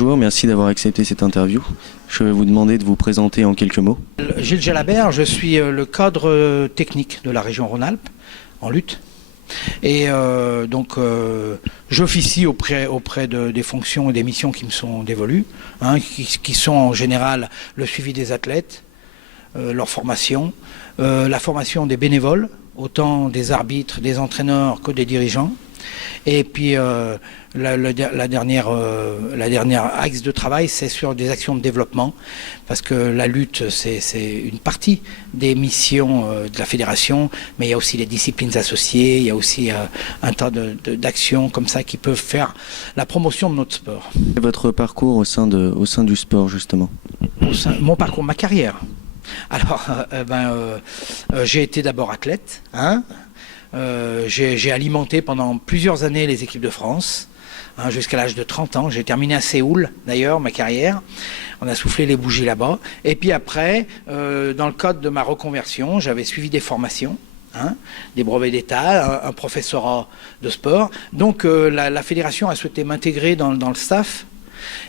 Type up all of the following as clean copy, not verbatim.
Bonjour, merci d'avoir accepté cette interview. Je vais vous demander de vous présenter en quelques mots. Gilles Jalabert, je suis le cadre technique de la région Rhône-Alpes en lutte. Et j'officie auprès des fonctions et des missions qui me sont dévolues, qui sont en général le suivi des athlètes, leur formation, la formation des bénévoles, autant des arbitres, des entraîneurs que des dirigeants. Et puis la dernière axe de travail, c'est sur des actions de développement, parce que la lutte, c'est une partie des missions de la fédération, mais il y a aussi les disciplines associées, il y a aussi un tas d'actions comme ça qui peuvent faire la promotion de notre sport. Votre parcours au sein du sport, justement? Mon parcours, ma carrière. Alors, j'ai été d'abord athlète, j'ai alimenté pendant plusieurs années les équipes de France, jusqu'à l'âge de 30 ans. J'ai terminé à Séoul, d'ailleurs, ma carrière. On a soufflé les bougies là-bas. Et puis après, dans le cadre de ma reconversion, j'avais suivi des formations, des brevets d'État, un professorat de sport. Donc la fédération a souhaité m'intégrer dans le staff.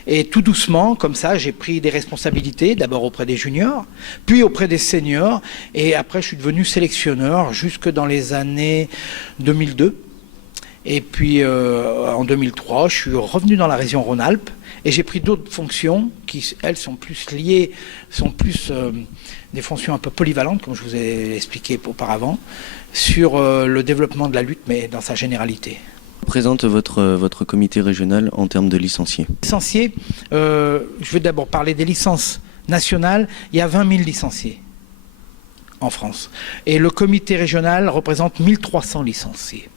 Et tout doucement, comme ça, j'ai pris des responsabilités, d'abord auprès des juniors, puis auprès des seniors, et après je suis devenu sélectionneur jusque dans les années 2002. Et puis en 2003, je suis revenu dans la région Rhône-Alpes, et j'ai pris d'autres fonctions qui, elles, sont plus liées, des fonctions un peu polyvalentes, comme je vous ai expliqué auparavant, sur le développement de la lutte, mais dans sa généralité. Présente votre comité régional en termes de licenciés. Licenciés, je vais d'abord parler des licences nationales. Il y a 20 000 licenciés en France. Et le comité régional représente 1300 licenciés.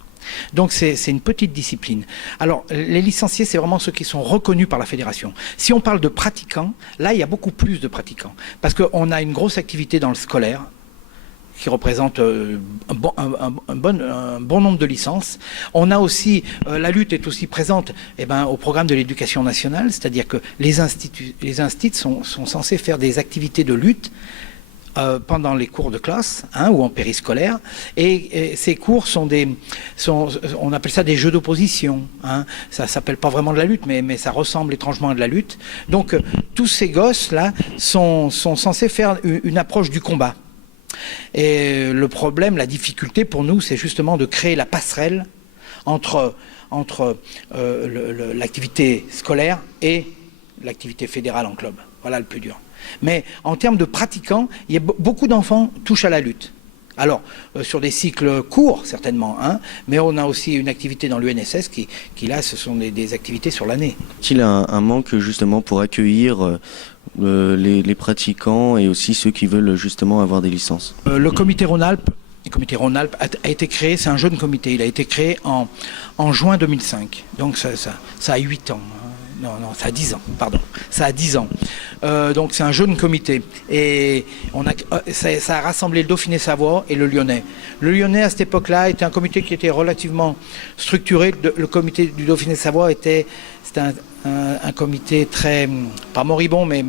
Donc c'est une petite discipline. Alors les licenciés, c'est vraiment ceux qui sont reconnus par la fédération. Si on parle de pratiquants, là il y a beaucoup plus de pratiquants. Parce qu'on a une grosse activité dans le scolaire, qui représente un bon nombre de licences. On a aussi, la lutte est aussi présente au programme de l'éducation nationale, c'est-à-dire que les instituts sont censés faire des activités de lutte pendant les cours de classe ou en périscolaire, et ces cours on appelle ça des jeux d'opposition. Ça s'appelle pas vraiment de la lutte, mais ça ressemble étrangement à de la lutte. Donc tous ces gosses-là sont censés faire une approche du combat. Et le problème, la difficulté pour nous, c'est justement de créer la passerelle entre l'activité scolaire et l'activité fédérale en club. Voilà le plus dur. Mais en termes de pratiquants, il y a beaucoup d'enfants touchent à la lutte. Alors, sur des cycles courts, certainement, mais on a aussi une activité dans l'UNSS qui là, ce sont des activités sur l'année. Est-il un manque, justement, pour accueillir les pratiquants et aussi ceux qui veulent, justement, avoir des licences? Le comité Rhône-Alpes a été créé, c'est un jeune comité, il a été créé en juin 2005. Donc ça a 8 ans. Non, ça a 10 ans, pardon. Ça a 10 ans. Donc c'est un jeune comité. Et ça a rassemblé le Dauphiné-Savoie et le Lyonnais. Le Lyonnais, à cette époque-là, était un comité qui était relativement structuré. Le comité du Dauphiné-Savoie c'était un comité très, pas moribond, mais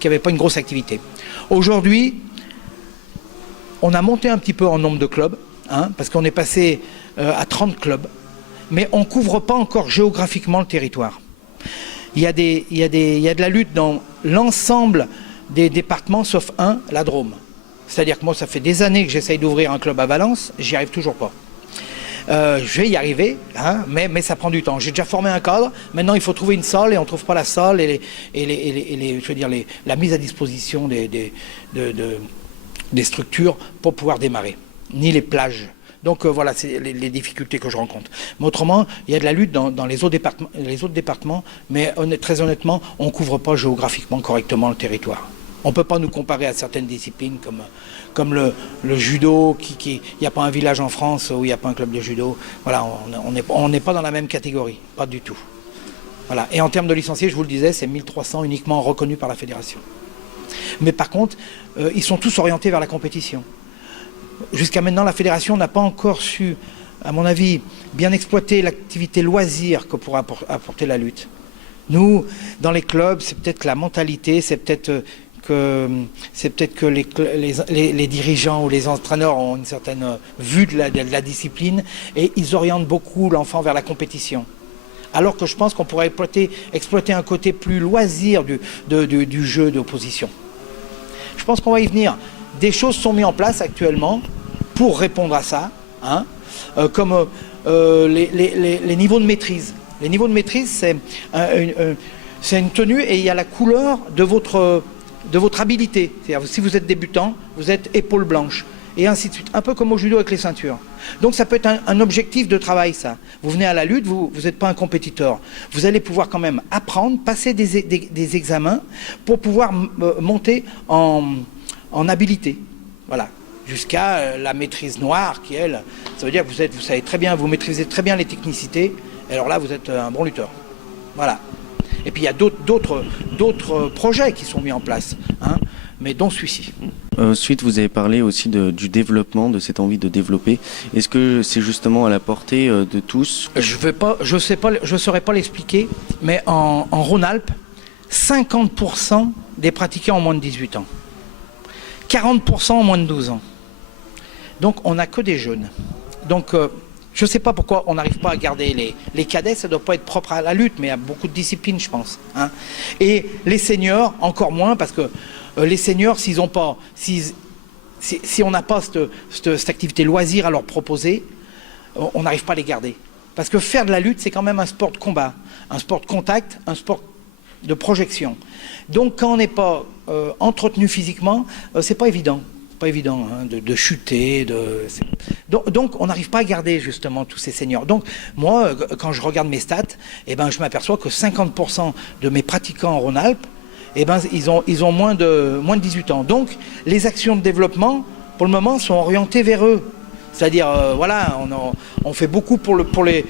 qui n'avait pas une grosse activité. Aujourd'hui, on a monté un petit peu en nombre de clubs, parce qu'on est passé à 30 clubs, mais on ne couvre pas encore géographiquement le territoire. Il y a de la lutte dans l'ensemble des départements, sauf la Drôme. C'est-à-dire que moi, ça fait des années que j'essaye d'ouvrir un club à Valence, j'y arrive toujours pas. Je vais y arriver, mais ça prend du temps. J'ai déjà formé un cadre, maintenant il faut trouver une salle et on ne trouve pas la salle et la mise à disposition des structures pour pouvoir démarrer, ni les plages. Donc voilà, c'est les difficultés que je rencontre. Mais autrement, il y a de la lutte dans les autres départements, mais très honnêtement, on ne couvre pas géographiquement correctement le territoire. On ne peut pas nous comparer à certaines disciplines comme le judo, il n'y a pas un village en France où il n'y a pas un club de judo. Voilà, on n'est pas dans la même catégorie, pas du tout. Voilà. Et en termes de licenciés, je vous le disais, c'est 1300 uniquement reconnus par la fédération. Mais par contre, ils sont tous orientés vers la compétition. Jusqu'à maintenant, la fédération n'a pas encore su, à mon avis, bien exploiter l'activité loisir que pourra apporter la lutte. Nous, dans les clubs, c'est peut-être la mentalité, c'est peut-être que les dirigeants ou les entraîneurs ont une certaine vue de la discipline et ils orientent beaucoup l'enfant vers la compétition. Alors que je pense qu'on pourrait exploiter un côté plus loisir du jeu d'opposition. Je pense qu'on va y venir. Des choses sont mises en place actuellement pour répondre à ça, hein, comme les niveaux de maîtrise. Les niveaux de maîtrise, c'est une tenue et il y a la couleur de votre habilité. C'est-à-dire, si vous êtes débutant, vous êtes épaule blanche. Et ainsi de suite. Un peu comme au judo avec les ceintures. Donc ça peut être un objectif de travail, ça. Vous venez à la lutte, vous n'êtes pas un compétiteur. Vous allez pouvoir quand même apprendre, passer des examens pour pouvoir monter en habilité. Voilà. Jusqu'à la maîtrise noire qui, elle, ça veut dire que vous savez très bien, vous maîtrisez très bien les technicités. Et alors là, vous êtes un bon lutteur. Voilà. Et puis il y a d'autres projets qui sont mis en place, hein, mais dont celui-ci. Ensuite, vous avez parlé aussi du développement, de cette envie de développer. Est-ce que c'est justement à la portée de tous? Je saurais pas l'expliquer, mais en Rhône-Alpes, 50% des pratiquants ont moins de 18 ans. 40% ont moins de 12 ans. Donc on n'a que des jeunes. Donc je ne sais pas pourquoi on n'arrive pas à garder les cadets, ça ne doit pas être propre à la lutte, mais à beaucoup de disciplines, je pense. Hein. Et les seniors, encore moins, parce que les seniors, si on n'a pas cette activité loisir à leur proposer, on n'arrive pas à les garder. Parce que faire de la lutte, c'est quand même un sport de combat, un sport de contact, un sport de projection. Donc quand on n'est pas entretenu physiquement, c'est pas évident. Pas évident hein, de chuter. Donc on n'arrive pas à garder justement tous ces seniors. Donc moi, quand je regarde mes stats, eh ben, je m'aperçois que 50% de mes pratiquants en Rhône-Alpes, eh ben, ils ont moins de 18 ans. Donc les actions de développement, pour le moment, sont orientées vers eux. C'est-à-dire, voilà, on fait beaucoup pour les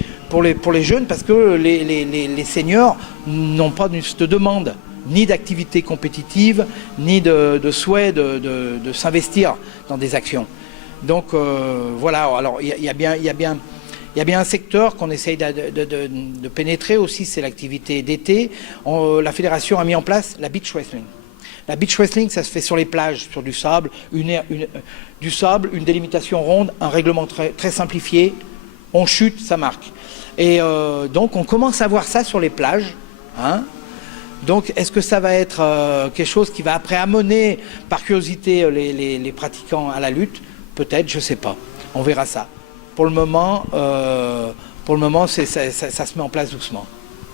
jeunes parce que les seniors n'ont pas cette demande, ni d'activité compétitive, ni de souhait de s'investir dans des actions. Donc voilà, alors il y a bien un secteur qu'on essaye de pénétrer aussi, c'est l'activité d'été. La fédération a mis en place la beach wrestling. La beach wrestling, ça se fait sur les plages, sur du sable, une délimitation ronde, un règlement très simplifié. On chute, ça marque. Et donc on commence à voir ça sur les plages. Hein. Donc est-ce que ça va être quelque chose qui va après amener par curiosité les pratiquants à la lutte? Peut-être, je ne sais pas. On verra ça. Pour le moment, ça se met en place doucement.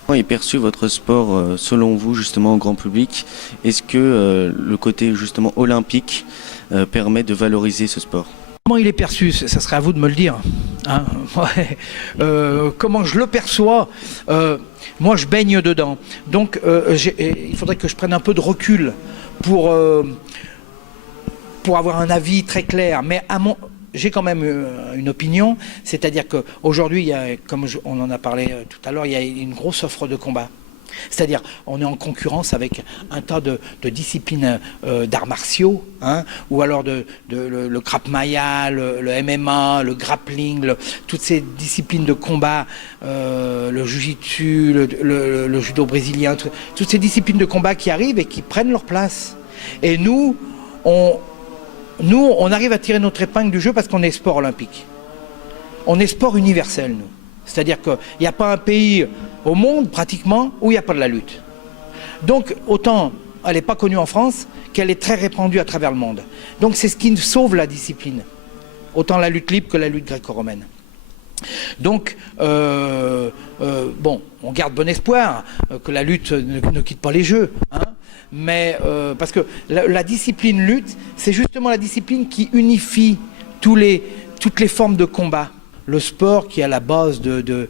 Comment est perçu votre sport selon vous justement au grand public? Est-ce que le côté justement olympique permet de valoriser ce sport? Comment il est perçu? Ça serait à vous de me le dire. Hein, ouais. Comment je le perçois? Moi, je baigne dedans. Donc, il faudrait que je prenne un peu de recul pour avoir un avis très clair. Mais j'ai quand même une opinion, c'est-à-dire qu'aujourd'hui, comme on en a parlé tout à l'heure, il y a une grosse offre de combat. C'est-à-dire, on est en concurrence avec un tas de disciplines d'arts martiaux, hein, ou alors le Krav Maga, le MMA, le grappling, toutes ces disciplines de combat, le Jiu-Jitsu, le judo brésilien, toutes ces disciplines de combat qui arrivent et qui prennent leur place. Et nous, on arrive à tirer notre épingle du jeu parce qu'on est sport olympique. On est sport universel, nous. C'est-à-dire qu'il n'y a pas un pays au monde, pratiquement, où il n'y a pas de la lutte. Donc, autant elle n'est pas connue en France, qu'elle est très répandue à travers le monde. Donc, c'est ce qui sauve la discipline. Autant la lutte libre que la lutte gréco-romaine. Donc, bon, on garde bon espoir que la lutte ne quitte pas les jeux. Hein. Mais parce que la discipline lutte, c'est justement la discipline qui unifie toutes les formes de combat. Le sport qui est à la base de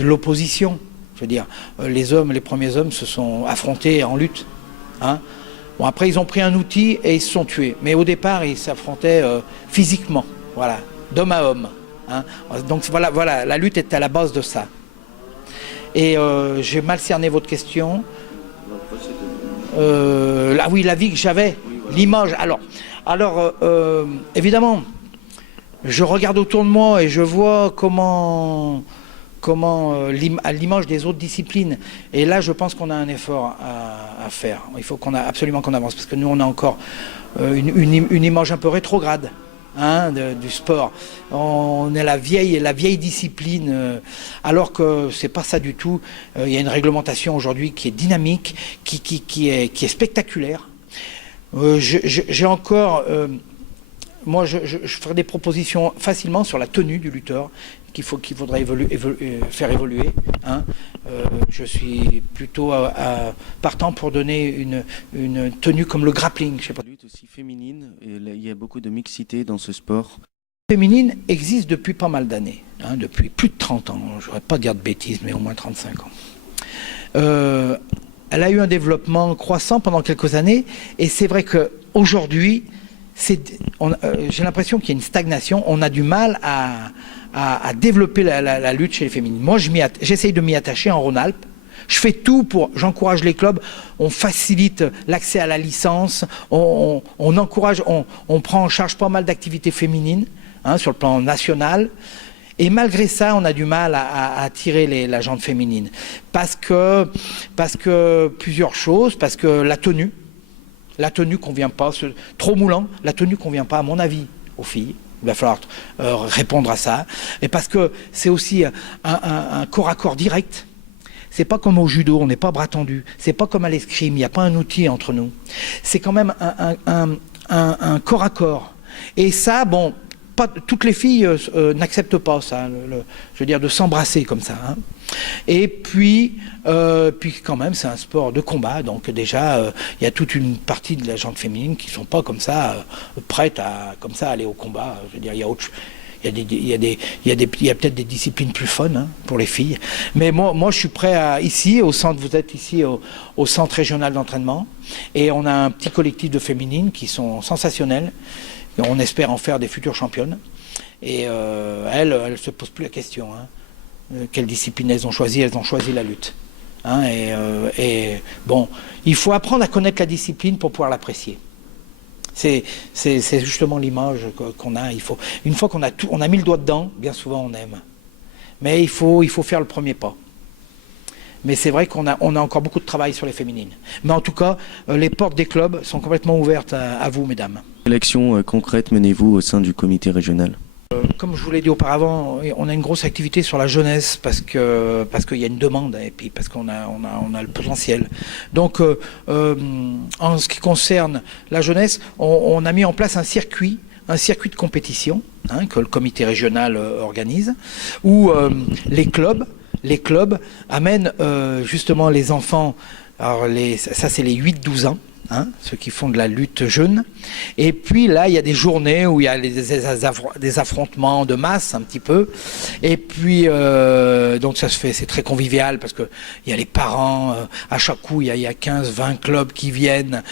l'opposition. Je veux dire, les premiers hommes se sont affrontés en lutte. Hein. Bon, après, ils ont pris un outil et ils se sont tués. Mais au départ, ils s'affrontaient physiquement, voilà, d'homme à homme. Hein. Donc voilà, la lutte est à la base de ça. Et j'ai mal cerné votre question. Oui, la vie que j'avais, l'image. Alors évidemment, je regarde autour de moi et je vois comment à l'image des autres disciplines. Et là, je pense qu'on a un effort à faire. Il faut absolument qu'on avance, parce que nous, on a encore une image un peu rétrograde. hein, du sport. On est la vieille discipline, alors que c'est pas ça du tout. Il y a une réglementation aujourd'hui qui est dynamique, qui est spectaculaire. J'ai encore... moi, je ferai des propositions facilement sur la tenue du lutteur qu'il faudrait faire évoluer. Hein. Je suis plutôt partant pour donner une tenue comme le grappling. Je sais pas. La lutte aussi féminine, et il y a beaucoup de mixité dans ce sport. La féminine existe depuis pas mal d'années, hein, depuis plus de 30 ans. Je ne voudrais pas dire de bêtises, mais au moins 35 ans. Elle a eu un développement croissant pendant quelques années, et c'est vrai qu'aujourd'hui, j'ai l'impression qu'il y a une stagnation. On a du mal à développer la lutte chez les féminines. Moi, j'essaye de m'y attacher en Rhône-Alpes. Je fais tout j'encourage les clubs, on facilite l'accès à la licence, on encourage, on prend en charge pas mal d'activités féminines, hein, sur le plan national. Et malgré ça, on a du mal à attirer la gente féminine. Parce que plusieurs choses, parce que la tenue convient pas, trop moulant, la tenue convient pas, à mon avis, aux filles. Il va falloir répondre à ça. Et parce que c'est aussi un corps à corps direct. C'est pas comme au judo, on n'est pas bras tendus. C'est pas comme à l'escrime, il n'y a pas un outil entre nous. C'est quand même un corps à corps. Et ça, bon, toutes les filles n'acceptent pas ça, je veux dire, de s'embrasser comme ça. Hein. Et puis quand même, c'est un sport de combat, donc déjà, il y a toute une partie de la gente féminine qui ne sont pas comme ça, prêtes à comme ça aller au combat. Je veux dire, il y a peut-être des disciplines plus fun, hein, pour les filles. Mais moi, je suis prêt ici, au centre, vous êtes ici au centre régional d'entraînement, et on a un petit collectif de féminines qui sont sensationnelles. On espère en faire des futures championnes. Et elles ne se posent plus la question. Hein. Quelle discipline elles ont choisi? Elles ont choisi la lutte. Hein, et bon, il faut apprendre à connaître la discipline pour pouvoir l'apprécier. C'est justement l'image qu'on a. Une fois on a mis le doigt dedans, bien souvent on aime. Mais il faut faire le premier pas. Mais c'est vrai qu'on a encore beaucoup de travail sur les féminines. Mais en tout cas, les portes des clubs sont complètement ouvertes à vous, mesdames. Quelle action concrète menez-vous au sein du comité régional? Comme je vous l'ai dit auparavant, on a une grosse activité sur la jeunesse parce qu'il y a une demande et puis parce qu'on a le potentiel. Donc, en ce qui concerne la jeunesse, on a mis en place un circuit de compétition, hein, que le comité régional organise, où les clubs amènent justement les enfants, alors ça c'est les 8-12 ans, hein, ceux qui font de la lutte jeune. Et puis là, il y a des journées où il y a des affrontements de masse un petit peu. Et puis, donc ça se fait, c'est très convivial parce qu'il y a les parents, à chaque coup, il y a 15-20 clubs qui viennent.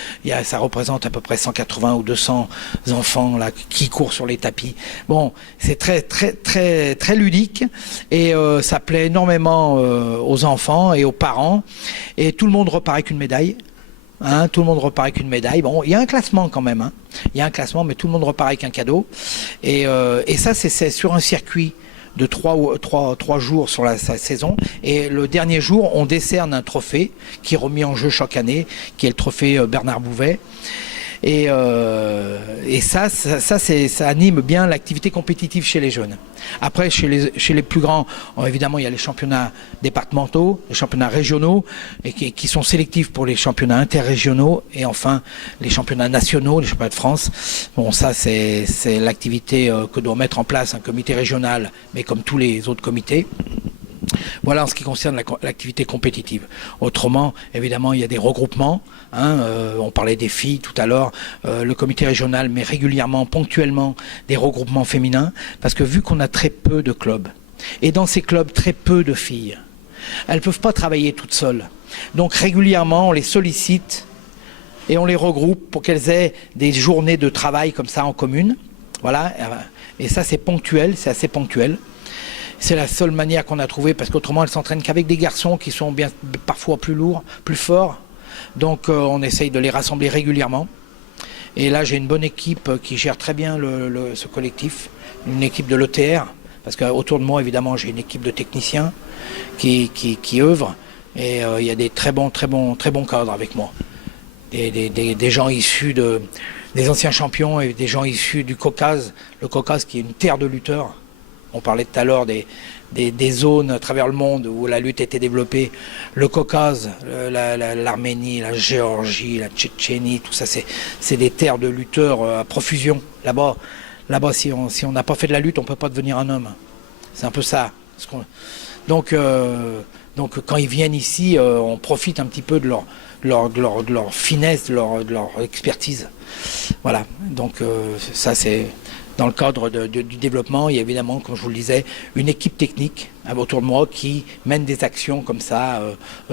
Ça représente à peu près 180 ou 200 enfants là, qui courent sur les tapis. Bon, c'est très, très, très, très ludique et ça plaît énormément aux enfants et aux parents. Et tout le monde repart avec une médaille. Hein, tout le monde repart avec une médaille. Bon, il y a un classement quand même. Hein. Il y a un classement, mais tout le monde repart avec un cadeau. Et ça, c'est sur un circuit de 3 jours sur la saison. Et le dernier jour, on décerne un trophée qui est remis en jeu chaque année, qui est le trophée Bernard Bouvet. Et ça anime bien l'activité compétitive chez les jeunes. Après, chez les plus grands, évidemment, il y a les championnats départementaux, les championnats régionaux, et qui sont sélectifs pour les championnats interrégionaux, et enfin les championnats nationaux, les championnats de France. Bon, ça, c'est l'activité que doit mettre en place un comité régional, mais comme tous les autres comités. Voilà en ce qui concerne l'activité compétitive. Autrement, évidemment, il y a des regroupements. Hein, on parlait des filles tout à l'heure. Le comité régional met régulièrement, ponctuellement, des regroupements féminins, parce que vu qu'on a très peu de clubs, et dans ces clubs, très peu de filles, elles ne peuvent pas travailler toutes seules. Donc régulièrement, on les sollicite et on les regroupe pour qu'elles aient des journées de travail comme ça en commune. Voilà. Et ça, c'est ponctuel, c'est assez ponctuel. C'est la seule manière qu'on a trouvée, parce qu'autrement, elles s'entraînent qu'avec des garçons qui sont parfois plus lourds, plus forts. Donc, on essaye de les rassembler régulièrement. Et là, j'ai une bonne équipe qui gère très bien ce collectif, une équipe de l'ETR, parce qu'autour de moi, évidemment, j'ai une équipe de techniciens qui œuvrent. Et il y a des très bons cadres avec moi. Des gens issus des anciens champions et des gens issus du Caucase, le Caucase qui est une terre de lutteurs. On parlait tout à l'heure des zones à travers le monde où la lutte était développée. Le Caucase, l'Arménie, la Géorgie, la Tchétchénie, tout ça, c'est des terres de lutteurs à profusion. Là-bas, si on n'a pas fait de la lutte, on ne peut pas devenir un homme. C'est un peu ça. Donc quand ils viennent ici, on profite un petit peu de leur finesse, de leur expertise. Voilà, donc ça c'est dans le cadre du développement. Il y a évidemment, comme je vous le disais, une équipe technique autour de moi qui mène des actions comme ça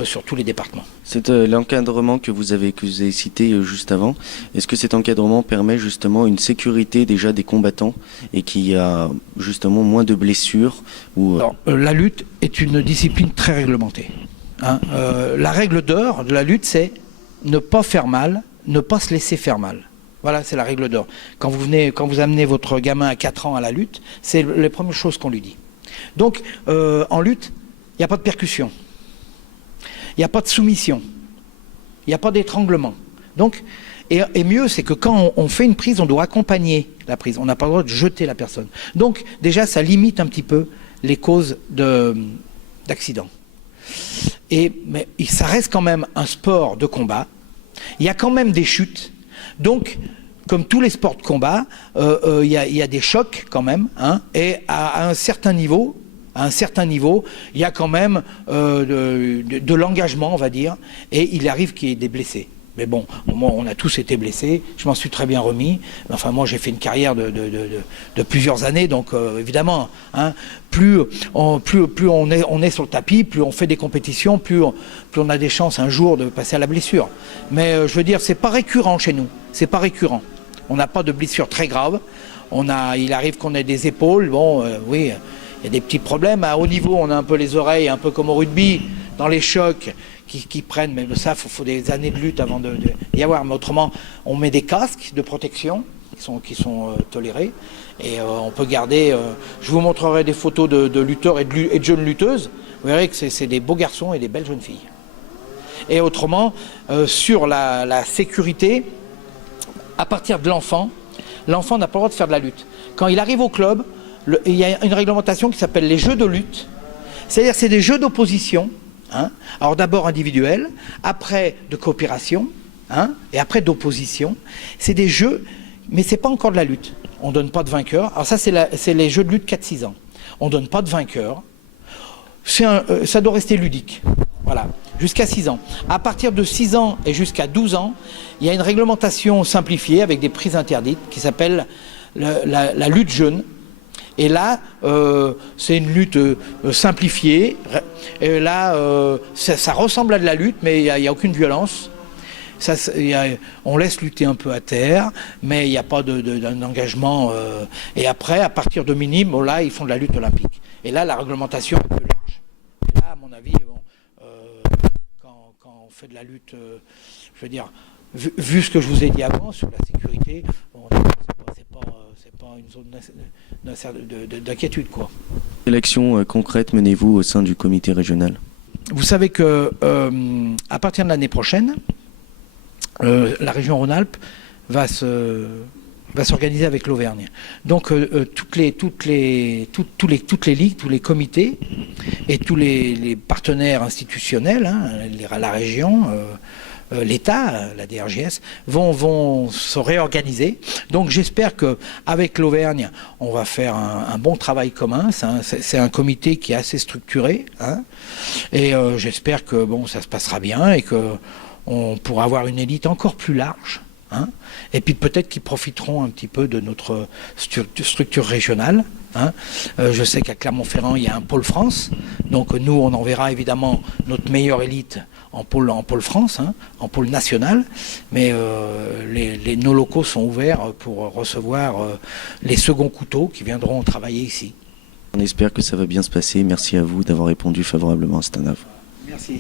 sur tous les départements. C'est l'encadrement que vous avez cité juste avant. Est-ce que cet encadrement permet justement une sécurité déjà des combattants et qu'il y a justement moins de blessures Alors, la lutte est une discipline très réglementée. Hein. La règle d'or de la lutte, c'est ne pas faire mal, ne pas se laisser faire mal. Voilà, c'est la règle d'or. Quand vous amenez votre gamin à 4 ans à la lutte, c'est les premières choses qu'on lui dit. Donc, en lutte, il n'y a pas de percussion. Il n'y a pas de soumission. Il n'y a pas d'étranglement. Donc, et mieux, c'est que quand on fait une prise, on doit accompagner la prise. On n'a pas le droit de jeter la personne. Donc, déjà, ça limite un petit peu les causes d'accidents. Mais ça reste quand même un sport de combat. Il y a quand même des chutes. Donc, comme tous les sports de combat, il y a des chocs quand même, hein, et à un certain niveau, il y a quand même de l'engagement, on va dire, et il arrive qu'il y ait des blessés. Mais bon, moi, on a tous été blessés, je m'en suis très bien remis. Enfin, moi, j'ai fait une carrière de plusieurs années, donc évidemment, hein, plus on est sur le tapis, plus on fait des compétitions, plus on a des chances un jour de passer à la blessure. Mais je veux dire, c'est pas récurrent chez nous, c'est pas récurrent. On n'a pas de blessures très graves. Il arrive qu'on ait des épaules, bon, oui, il y a des petits problèmes. À haut niveau, on a un peu les oreilles, un peu comme au rugby, dans les chocs qui prennent, mais ça, il faut des années de lutte avant d'y avoir. Mais autrement, on met des casques de protection qui sont tolérés, et on peut garder... je vous montrerai des photos de lutteurs et de jeunes lutteuses. Vous verrez que c'est des beaux garçons et des belles jeunes filles. Et autrement, sur la sécurité, à partir de l'enfant n'a pas le droit de faire de la lutte. Quand il arrive au club, il y a une réglementation qui s'appelle les jeux de lutte. C'est-à-dire c'est des jeux d'opposition. Hein. Alors d'abord individuels, après de coopération, hein, et après d'opposition. C'est des jeux, mais c'est pas encore de la lutte. On donne pas de vainqueur. Alors ça, c'est les jeux de lutte 4-6 ans. On donne pas de vainqueur. Ça doit rester ludique. Voilà, jusqu'à 6 ans. À partir de 6 ans et jusqu'à 12 ans, il y a une réglementation simplifiée avec des prises interdites qui s'appelle la lutte jeune. Et là, c'est une lutte simplifiée. Et là, ça ressemble à de la lutte, mais il n'y a aucune violence. On laisse lutter un peu à terre, mais il n'y a pas d'un engagement. Et après, à partir de minimes, là, ils font de la lutte olympique. Et là, la réglementation est plus large. Et là, à mon avis, quand on fait de la lutte, je veux dire, vu ce que je vous ai dit avant sur la sécurité, c'est pas une zone d'inquiétude, quoi. Quelle action concrète menez-vous au sein du comité régional? Vous savez que à partir de l'année prochaine, la région Rhône-Alpes va s'organiser avec l'Auvergne. Donc toutes les ligues, tous les comités et tous les partenaires institutionnels, hein, la région, l'État, la DRJS, vont se réorganiser. Donc j'espère qu'avec l'Auvergne, on va faire un bon travail commun. C'est un comité qui est assez structuré, hein, et j'espère que ça se passera bien et qu'on pourra avoir une élite encore plus large. Hein, et puis peut-être qu'ils profiteront un petit peu de notre structure régionale. Hein. Je sais qu'à Clermont-Ferrand, il y a un pôle France. Donc nous, on enverra évidemment notre meilleure élite en pôle France, hein, en pôle national. Mais nos locaux sont ouverts pour recevoir les seconds couteaux qui viendront travailler ici. On espère que ça va bien se passer. Merci à vous d'avoir répondu favorablement à cette offre. Merci.